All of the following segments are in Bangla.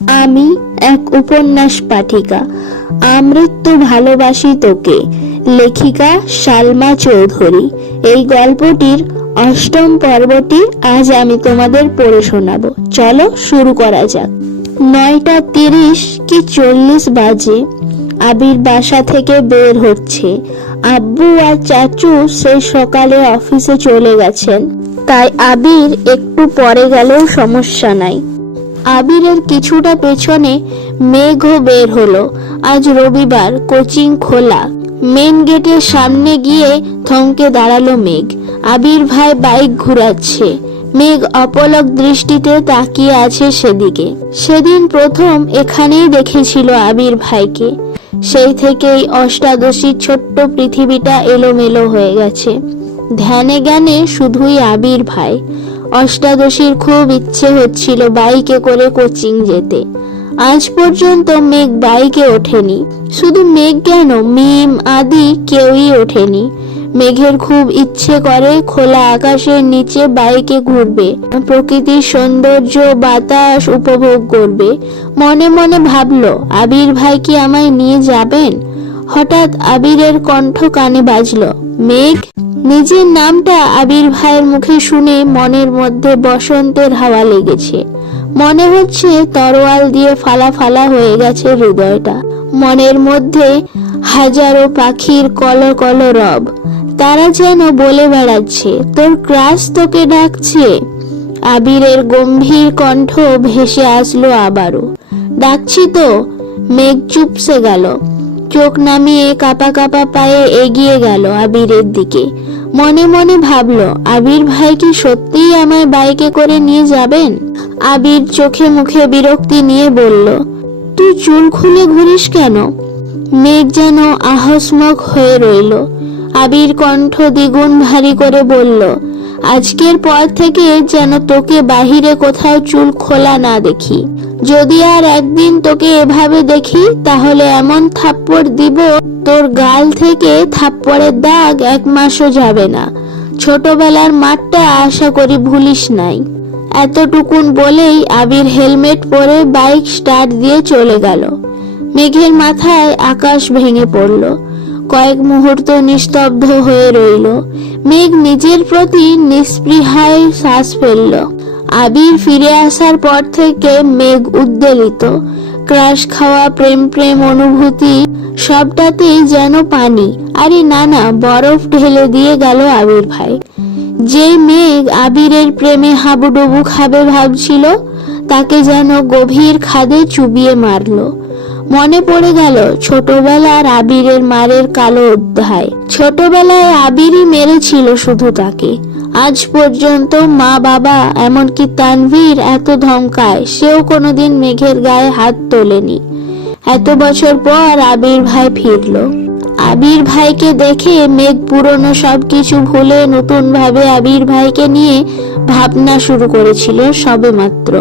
আমি এক উপন্যাস পাঠিকা, আমৃত্যু ভালোবাসি তোকে। লেখিকা সালমা চৌধুরী। এই গল্পটির অষ্টম পর্বটি আজ আমি তোমাদের পড়ে শোনাবো। চলো শুরু করা যাক। 9:30 কি 40 বাজে। আবির বাসা থেকে বের হচ্ছে। আব্বু আর চাচু সেই সকালে অফিসে চলে গেছেন, তাই আবির একটু পরে গেলেও সমস্যা নাই। আবিরের কিছুটা পেছনে মেঘও বের হলো। আজ রবিবার, কোচিং খোলা। মেন গেটের সামনে গিয়ে থমকে দাঁড়ালো মেঘ। আবির ভাই বাইক ঘুরাচ্ছে। মেঘ অপলক দৃষ্টিতে তাকিয়ে আছে সেদিকে। সেদিন প্রথম এখানেই দেখেছিল আবির ভাইকে। সেই থেকেই অষ্টাদশীর ছোট্ট পৃথিবীটা এলোমেলো হয়ে গেছে। ধ্যানে জ্ঞানে শুধুই আবির ভাই। অষ্টাদশীর খুব ইচ্ছে হচ্ছিল বাইকে করে কোচিং যেতে। আজ পর্যন্ত মেঘ বাইকে ওঠেনি। শুধু মেঘ কেন, মিম আদি কেউই ওঠেনি। মেঘের খুব ইচ্ছে করে খোলা আকাশের নিচে বাইকে ঘুরবে, প্রকৃতির সৌন্দর্য বাতাস উপভোগ করবে। মনে মনে ভাবলো, আবির ভাই কি আমায় নিয়ে যাবেন? হঠাৎ আবিরের কণ্ঠ কানে বাজলো, মেঘ। নিজের নামটা আবির ভাইয়ের মুখে শুনে মনের মধ্যে বসন্তের হাওয়া লেগেছে। মনে হচ্ছে তরোয়াল দিয়ে ফালা ফালা হয়ে গেছে হৃদয়টা। মনের মধ্যে হাজারো পাখির কলকল রব। তারা যেন বলে বেড়াচ্ছে, তোর ক্রাশ তোকে ডাকছে। আবিরের গম্ভীর কণ্ঠ ভেসে আসলো আবারও, ডাকছি তো। মেঘ চুপসে গেল। চোখ নামিয়ে কাপা কাপা পায়ে এগিয়ে গেল আবিরের দিকে। মনে মনে ভাবলো, আবির ভাই কি সত্যিই আমায় বাইকে করে নিয়ে যাবেন? আবির চোখে মুখে বিরক্তি নিয়ে বলল, তুই চুল খুলে ঘুরিস কেন? মেঘ যেন আহস্মক হয়ে রইল। আবির কণ্ঠ দ্বিগুণ ভারী করে বলল, আজকের পর থেকে যেন তোকে বাহিরে কোথাও চুল খোলা না দেখি। যদি আর একদিন তোকে এভাবে দেখি, তাহলে এমন থাপ্পড় দিব তোর গাল থেকে থাপ্পড়ের দাগ 1 মাসও যাবে না। ছোটবেলার মাঠটা আশা করি ভুলিস নাই। এতটুকুন বলেই আবির হেলমেট পরে বাইক স্টার্ট দিয়ে চলে গেল। মেঘের মাথায় আকাশ ভেঙে পড়ল। কয়েক মুহূর্ত নিস্তব্ধ হয়ে রইল। মেঘ নিজের প্রতি নিস্পৃহায় শ্বাস ফেলল। আবির ফিরে আসার পর থেকে মেঘ উদ্বেলিত। ক্রাশ খাওয়া, প্রেম প্রেম অনুভূতি সবটাতেই যেন পানি, আরে না না, বরফ ঢেলে দিয়ে গেল আবির ভাই। যে মেঘ আবিরের প্রেমে হাবুডুবু খাবে ভাবছিল, তাকে যেন গভীর খাদে চুবিয়ে মারল। মনে পড়ে গেল ছোটবেলার আবিরের মারের কালো অধ্যায়। ছোটবেলায় আবিরই মেরেছিল শুধু তাকে। আজ পর্যন্ত মা বাবা এমনকি তানভীর এত ধমকায়, সেও কোনোদিন মেঘের গায়ে হাত তোলেনি। এত বছর পর আবির ভাই ফিরল। আবির ভাইকে দেখে মেঘ পুরনো সবকিছু ভুলে নতুন ভাবে আবির ভাইকে নিয়ে ভাবনা শুরু করেছিল সবেমাত্র।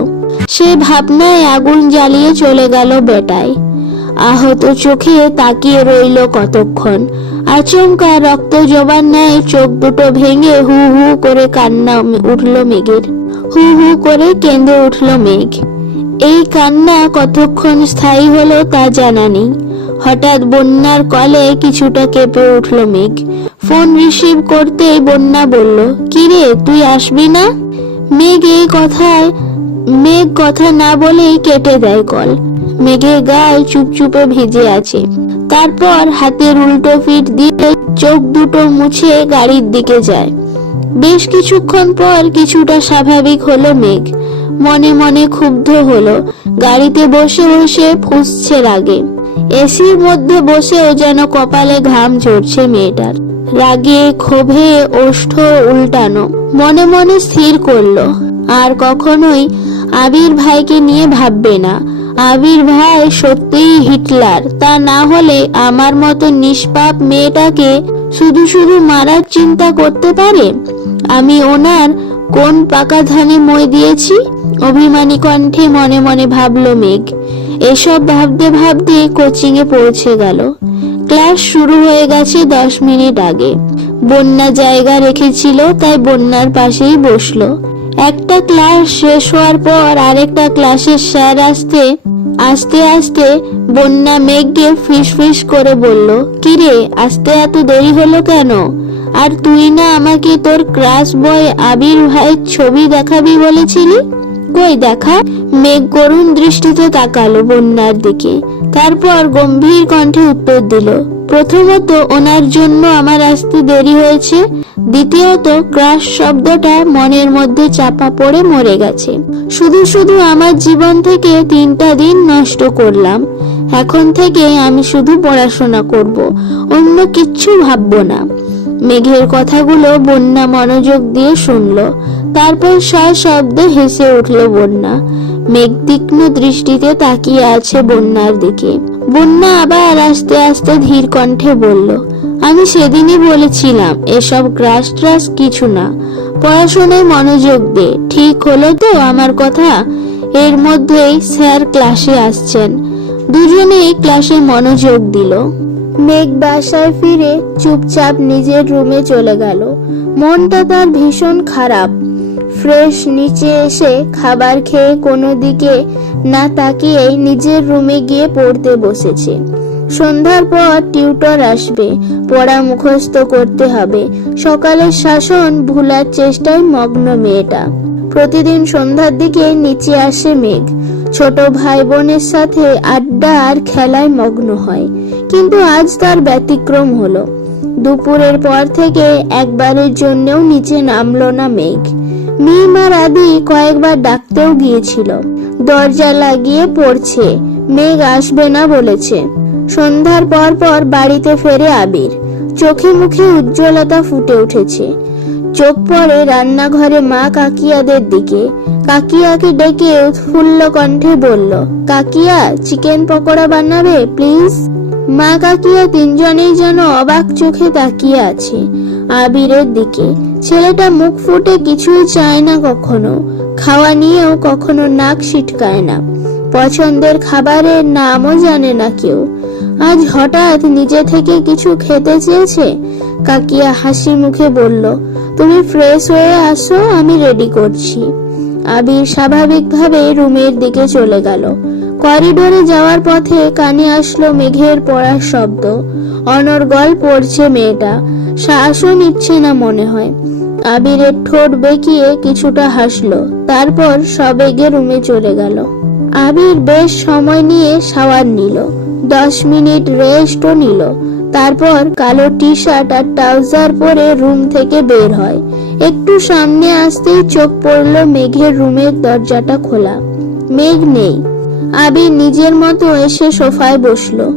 সে ভাবনায় আগুন জ্বালিয়ে চলে গেল বেটায়। আহত চোখে তাকিয়ে রইল কতক্ষণ। আচমকা রক্ত জবার ন্যায় চোখ দুটো ভেঙে হু হু করে কান্না উঠল মেঘের। হু হু করে কেঁদে উঠল মেঘ। এই কান্না কতক্ষণ স্থায়ী হলো তা জানা নেই। হঠাৎ বন্যার কলে কিছুটা কেঁপে উঠল মেঘ। ফোন রিসিভ করতেই বন্যা বলল, কিরে তুই আসবি না? মেঘ কথা না বলেই কেটে দেয় কল। মেঘের গাল চুপচুপে ভিজে আছে। তারপর হাতের উল্টো পিঠ দিয়ে চোখ দুটো মুছে গাড়ির দিকে যায়। বেশ কিছুক্ষণ পর কিছুটা স্বাভাবিক হলো মেঘ। মনে মনে ক্ষুব্ধ হলো। গাড়িতে বসে বসে ফুঁসছে রাগে। এসির মধ্যে বসেও যেন কপালে ঘাম ঝরছে মেয়েটার। রাগে ক্ষোভে ওষ্ঠ উল্টানো। মনে মনে স্থির করলো, আর কখনোই আবির ভাইকে নিয়ে ভাববে না। আবির ভাই সত্যিই হিটলার। তা না হলে আমার মতো নিষ্পাপ মেয়েটাকে শুধু শুধু মারার চিন্তা করতে পারে? আমি ওনার কোন পাকা ধানে মই দিয়েছি? অভিমানী কণ্ঠে মনে মনে ভাবলো মেঘ। এসব ভাবতে ভাবতে কোচিং এ পৌঁছে গেল। ক্লাস শুরু হয়ে গেছে 10 মিনিট আগে। বন্যা জায়গা রেখেছিল, তাই বন্যার পাশেই বসলো। একটা ক্লাস শেষ হওয়ার পর আরেকটা ক্লাসের স্যার আস্তে আস্তে বন্যা মেঘকে ফিস ফিস করে বলল, কিরে আসতে এত দেরি হলো কেন? আর তুই না আমাকে তোর ক্লাস বয় আবির ভাইয়ের ছবি দেখাবি বলেছিলি, কই দেখা? মেঘ করুণ দৃষ্টিতে তাকালো বন্যার দিকে, তারপর গম্ভীর কণ্ঠে উত্তর দিল, প্রথমত ওনার জন্য আমার আসতে দেরি হয়েছে, দ্বিতীয়ত ক্রাশ শব্দটা মনের মধ্যে চাপা পড়ে মরে গেছে। শুধু শুধু আমার জীবন থেকে 3টা দিন নষ্ট করলাম। এখন থেকে আমি শুধু পড়াশোনা করব, অন্য কিচ্ছু ভাববো না। মেঘের কথাগুলো বন্যা মনোযোগ দিয়ে শুনলো, তারপর সশব্দে হেসে উঠল বন্যা। মেঘ তীক্ষ্ণ দৃষ্টিতে তাকিয়ে আছে বন্যার দিকে। বন্যা আবার আস্তে আস্তে ধীর কণ্ঠে বলল, আমি সেদিনই বলেছিলাম এসব গ্রাস ট্রাস কিছু না, পড়াশোনায় মনোযোগ দে। ঠিক হলো তো আমার কথা? এর মধ্যেই স্যার ক্লাসে আসছেন। দুজনেই ক্লাসে মনোযোগ দিল। মেঘ বাসায় ফিরে চুপচাপ নিজের রুমে চলে গেল। মনটা তার ভীষণ খারাপ। ফ্রেশ নিচে এসে খাবার খেয়ে কোনো দিকে না তাকিয়েই নিজের রুমে গিয়ে পড়তে বসেছে। সন্ধ্যার পর টিউটর আসবে, পড়া মুখস্থ করতে হবে। সকালের শাসন ভুলার চেষ্টায় মগ্ন মেয়েটা। প্রতিদিন সন্ধ্যার দিকে নিচে আসে মেঘ, ছোট ভাই বোনের সাথে আড্ডা আর খেলায় মগ্ন হয়। কিন্তু আজ তার ব্যতিক্রম হলো। দুপুরের পর থেকে একবারের জন্যও নিচে নামলো না মেঘ। মিম আর আদি কয়েকবার ডাকতেও গিয়েছিল, দরজা লাগিয়ে পড়ছে, মেঘ আসবে না বলেছে। সন্ধ্যার পর পর বাড়িতে ফেরে আবির, চোখে মুখে উজ্জ্বলতা ফুটে উঠেছে। চোখ পড়ে রান্নাঘরে মা কাকিয়াদের দিকে। কাকিয়াকে ডেকে উৎফুল্ল কণ্ঠে বলল, কাকিয়া চিকেন পকোড়া বানাবে প্লিজ। মা কাকিয়া তিনজনেই যেন অবাক চোখে তাকিয়ে আছে আবিরের দিকে। ছেলেটা মুখ ফুটে কিছুই চায় না কখনো, খাওয়া নিয়েও কখনো নাক সিটকায় না, পছন্দের খাবারের নামও জানে না কেউ। আজ হঠাৎ নিজে থেকে কিছু খেতে চেয়েছে। কাকিয়া হাসি মুখে বলল, তুমি ফ্রেশ হয়ে আসো, আমি রেডি করছি। আবির স্বাভাবিকভাবে রুমের দিকে চলে গেল। করিডোরে যাওয়ার পথে কানে আসলো মেঘের পড়ার শব্দ। অনর্গল পড়ছে মেয়েটা, শ্বাসও নিচ্ছে না মনে হয়। আবিরের ঠোঁট বেঁকিয়ে কিছুটা হাসলো, তারপর সবেগে রুমে চলে গেল। আবির বেশ সময় নিয়ে শাওয়ার নিল, 10 মিনিট রেস্টও নিল। তারপর কালো টি শার্ট আর ট্রাউজার পরে রুম থেকে বের হয়। একটু সামনে আসতেই চোখ পড়লো মেঘের রুমের দরজাটা খোলা। মেঘ নেই। আবির নিজের মতো এসে সোফায় বসলো।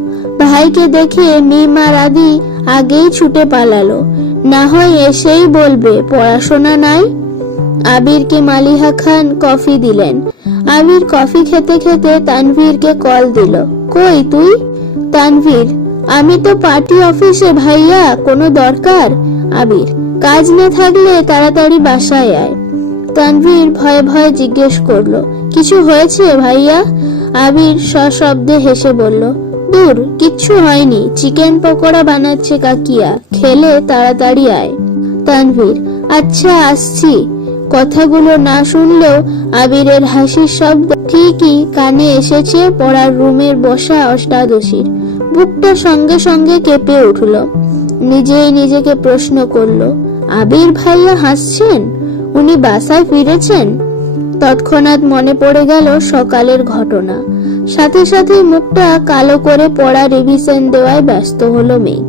ভাইকে দেখে মিম আর আদি আগেই ছুটে পালালো, না হয় এসেই বলবে পড়াশোনা নাই। আবিরকে মালিহা খান কফি দিলেন। আবির কফি খেতে খেতে তানভীরকে কল দিল, কই তুই? তানভীর, আমি তো পার্টি অফিসে ভাইয়া, কোনো দরকার? আবির, কাজ না থাকলে তাড়াতাড়ি বাসায় আয়। তানভীর ভয়ে ভয়ে জিজ্ঞেস করলো, কিছু হয়েছে ভাইয়া? আবির সশব্দে হেসে বলল, দূর কিচ্ছু হয়নি, চিকেন পকোড়া বানাচ্ছে কাকিয়া, খেলে তাড়াতাড়ি আয়। তানভীর, আচ্ছা আসছি। কথাগুলো না শুনলেও আবিরের হাসির শব্দ ঠিকই কানে এসেছে পড়ার রুমের বসা অষ্টাদশীর। বুকটা সঙ্গে সঙ্গে কেঁপে উঠল। নিজেই নিজেকে প্রশ্ন করলো, আবির ভাইয়া হাসছেন? উনি বাসায় ফিরেছেন? তৎক্ষণাৎ মনে পড়ে গেল সকালের ঘটনা। সাথে সাথে মুখটা কালো করে পড়া রিভিশন দেওয়ায় ব্যস্ত হলো মেঘ।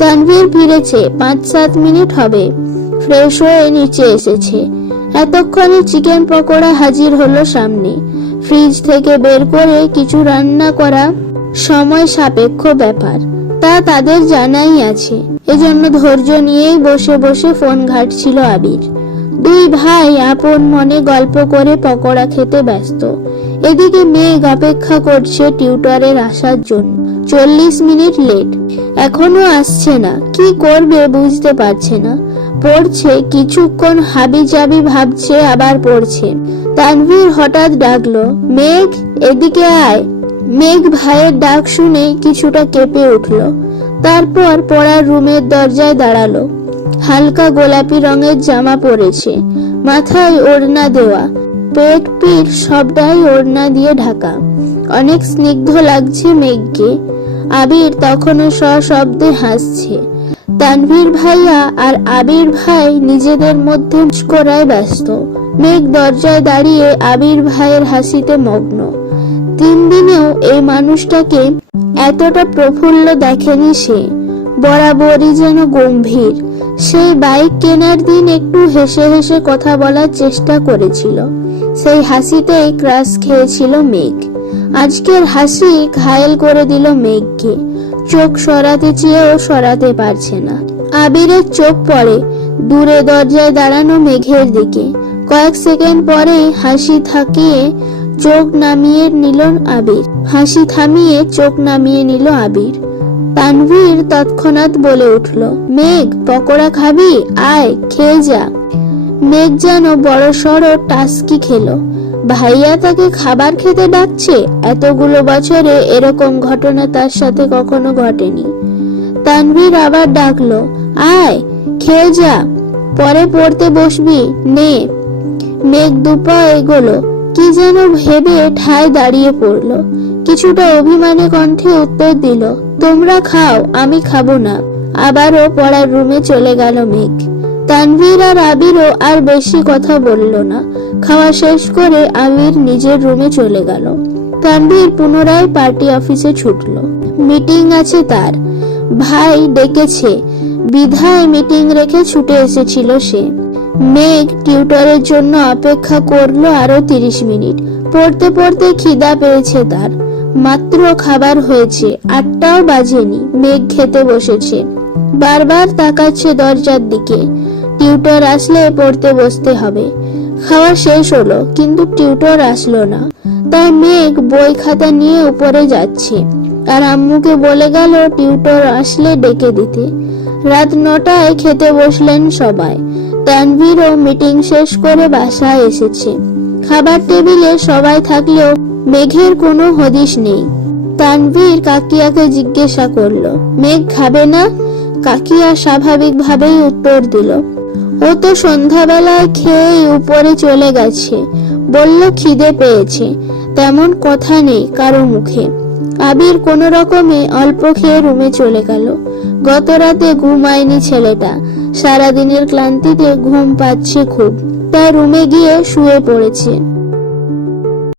তানভীর ফিরেছে 5-7 মিনিট হবে। ফ্রেশ হয়ে নিচে এসেছে। এতক্ষণে চিকেন পকোড়া হাজির হলো সামনে। ফ্রিজ থেকে বের করে কিছু রান্না করা সময় সাপেক্ষ ব্যাপার, তা তাদের জানাই আছে। এজন্য ধৈর্য নিয়েই বসে বসে ফোন ঘাঁটছিল আবির। দুই ভাই আপন মনে গল্প করে পকোড়া খেতে ব্যস্ত। এদিকে মেঘ অপেক্ষা করছে টিউটরের আসার জন্য। 40 মিনিট লেট, এখনো আসছে না। কি করবে বুঝতে পারছে না। পড়ছে, কিছুক্ষণ হাবি জাবি ভাবছে, আবার পড়ছে। তানভীর হঠাৎ ডাকলো, মেঘ এদিকে আয়। মেঘ ভাইয়ের ডাক শুনে কিছুটা কেঁপে উঠল। তারপর পড়ার রুমের দরজায় দাঁড়ালো। হালকা গোলাপি রঙের জামা পরেছে, মাথায় ওড়না দেওয়া, পেট পিঠ সবটাই ওড়না দিয়ে ঢাকা। অনেক স্নিগ্ধ লাগছে মেঘকে। আবির তখনও সশব্দে হাসছে। তানভীর ভাইয়া আর আবির ভাই নিজেদের মধ্যে করায় ব্যস্ত। মেঘ দরজায় দাঁড়িয়ে আবির ভাইয়ের হাসিতে মগ্ন। 3 দিনেও এই মানুষটাকে এতটা প্রফুল্ল দেখেনি সে। বরাবরই যেন গম্ভীর। সেই বাইক কেনার দিন একটু হেসে হেসে কথা বলার চেষ্টা করেছিল। সেই হাসিতেই ক্রাশ খেয়েছিল মেঘ। আজকের হাসি ঘায়েল করে দিল মেঘকে। চোখ সরাতে চেয়েও সরাতে পারছে না। আবিরের চোখ পড়ে দূরে দরজায় দাঁড়ানো মেঘের দিকে। কয়েক সেকেন্ড পরেই হাসি থামিয়ে চোখ নামিয়ে নিল আবির। তানভীর তৎক্ষণাৎ বলে উঠল, মেঘ, পকোড়া খাবি? আয়, খেয়ে যা। মেঘ যেন বড়সড় টাস্কি খেলো। ভাইয়া তাকে খাবার খেতে ডাকছে। এতগুলো বছরে এরকম ঘটনা তার সাথে কখনো ঘটেনি। তানভীর আবার ডাকলো, আয়, খেয়ে যা, পরে পড়তে বসবি, নে। মেঘ দুপা এগোলো, কি যেন ভেবে ঠায় দাঁড়িয়ে পড়লো। কিছুটা অভিমানী কণ্ঠে উত্তর দিল, তোমরা খাও, আমি খাবো না। আবারও পড়ার রুমে চলে গেল মেঘ। তানভীর আর আবিরও আর বেশি কথা বলল না। খাওয়া শেষ করে আবির নিজের রুমে চলে গেল। তানভীর পুনরায় পার্টি অফিসে ছুটল। মিটিং আছে তার, ভাই ডেকেছে বিধায় মিটিং রেখে ছুটে এসেছিল সে। মেঘ টিউটরের জন্য অপেক্ষা করলো আরো 30 মিনিট। পড়তে পড়তে খিদা পেয়েছে তার। মাত্র খাবার হয়েছে, 8টাও বাজেনি। মেঘ খেতে বসেছে, বারবার তাকাচ্ছে দরজার দিকে। টিউটর আসলে পড়তে বসতে হবে। খাওয়া শেষ হলো, কিন্তু টিউটর আসলো না। তাই মেঘ বই খাতা নিয়ে উপরে যাচ্ছে আর আম্মুকে বলে গেল টিউটর আসলে ডেকে দিতে। রাত 9টায় খেতে বসলেন সবাই। তানভীরও মিটিং শেষ করে বাসায় এসেছে। খাবার টেবিলে সবাই থাকলেও মেঘের কোনো হদিশ নেই। তানভীর কাকিয়াকে জিজ্ঞাসা করলো, মেঘ খাবে না? কাকিয়া স্বাভাবিকভাবেই উত্তর দিল, ও তো সন্ধ্যাবেলায় খেয়েই উপরে চলে গেছে, বলল খিদে পেয়েছে। তেমন কথা নেই কারো মুখে। আবির কোনো রকমে অল্প খেয়ে রুমে চলে গেল। গত রাতে ঘুমায়নি ছেলেটা। সারাদিনের ক্লান্তিতে ঘুম পাচ্ছে খুব, তাই রুমে গিয়ে শুয়ে পড়েছে।